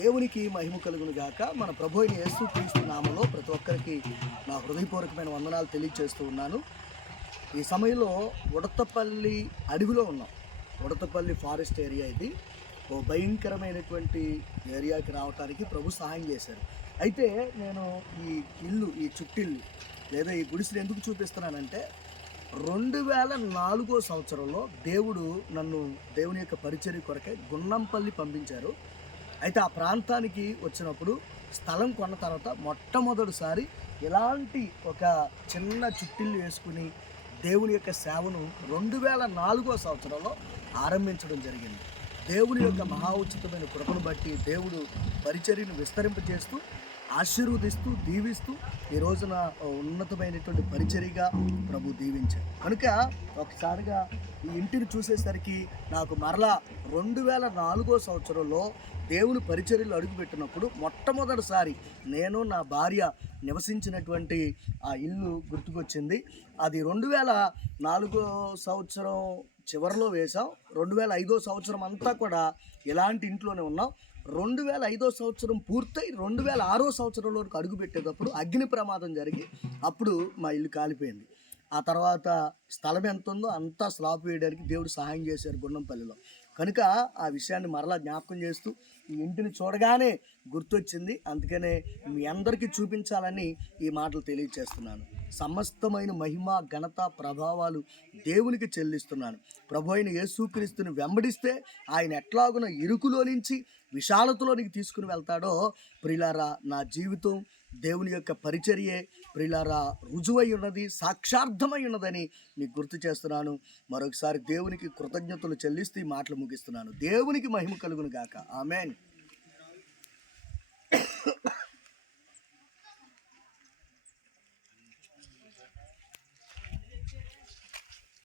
దేవునికి మహిమ కలుగును గాక. మన ప్రభు అయిన యేసు క్రీస్తు నామలో ప్రతి ఒక్కరికి నా హృదయపూర్వకమైన వందనాలు తెలియజేస్తూ ఉన్నాను. ఈ సమయంలో ఉడతపల్లి అడవిలో ఉన్నాం. ఉడతపల్లి ఫారెస్ట్ ఏరియా ఇది. ఓ భయంకరమైనటువంటి ఏరియాకి రావడానికి ప్రభు సహాయం చేశారు. అయితే నేను ఈ ఇల్లు ఈ చుట్టిల్లు లేదా ఈ గుడిసెలు ఎందుకు చూపిస్తున్నానంటే రెండు వేల నాలుగో సంవత్సరంలో దేవుడు నన్ను దేవుని యొక్క పరిచర్య కొరకే గున్నంపల్లి పంపించారు. అయితే ఆ ప్రాంతానికి వచ్చినప్పుడు స్థలం కొన్న తర్వాత మొట్టమొదటిసారి ఇలాంటి ఒక చిన్న చుట్టిల్లు వేసుకుని దేవుని యొక్క సేవను రెండు వేల నాలుగో సంవత్సరంలో ఆరంభించడం జరిగింది. దేవుని యొక్క మహా ఉచితమైన కృపను బట్టి దేవుడు పరిచర్యను విస్తరింపజేస్తూ ఆశీర్వదిస్తూ దీవిస్తూ ఈ రోజున ఉన్నతమైనటువంటి పరిచర్యగా ప్రభు దీవించారు కనుక ఒకసారిగా ఈ ఇంటిని చూసేసరికి నాకు మరలా రెండు వేల నాలుగో సంవత్సరంలో దేవుని పరిచర్యలు అడుగుపెట్టినప్పుడు మొట్టమొదటిసారి నేను నా భార్య నివసించినటువంటి ఆ ఇల్లు గుర్తుకొచ్చింది. అది రెండు వేల నాలుగో సంవత్సరం చివరిలో వేసాం రెండు వేల ఐదో సంవత్సరం అంతా కూడా ఇలాంటి ఇంట్లోనే ఉన్నాం. రెండు వేల ఐదో సంవత్సరం పూర్తయి రెండు వేల ఆరో సంవత్సరంలోకి అడుగు పెట్టేటప్పుడు అగ్ని ప్రమాదం జరిగి అప్పుడు మా ఇల్లు కాలిపోయింది. ఆ తర్వాత స్థలం ఎంత ఉందో అంతా స్లాబ్ వేయడానికి దేవుడు సహాయం చేశారు గుండంపల్లిలో. కనుక ఆ విషయాన్ని మరలా జ్ఞాపకం చేస్తూ ఈ ఇంటిని చూడగానే గుర్తొచ్చింది. అందుకనే మీ అందరికీ చూపించాలని ఈ మాటలు తెలియజేస్తున్నాను సమస్తమైన మహిమ ఘనత ప్రభావాలు దేవునికి చెల్లిస్తున్నాను. ప్రభు అయిన యేసుక్రీస్తుని వెంబడిస్తే ఆయన ఎట్లాగున ఇరుకులో నుంచి విశాలతలోనికి తీసుకుని వెళ్తాడో ప్రిలారా నా జీవితం దేవుని యొక్క పరిచర్యే ప్రిలారా రుజువై ఉన్నది సాక్షార్థమై ఉన్నదని మీకు గుర్తు చేస్తున్నాను. మరొకసారి దేవునికి కృతజ్ఞతలు చెల్లిస్తూ ఈ మాటలు ముగిస్తున్నాను. దేవునికి మహిమ కలుగును గాక. ఆమెన్.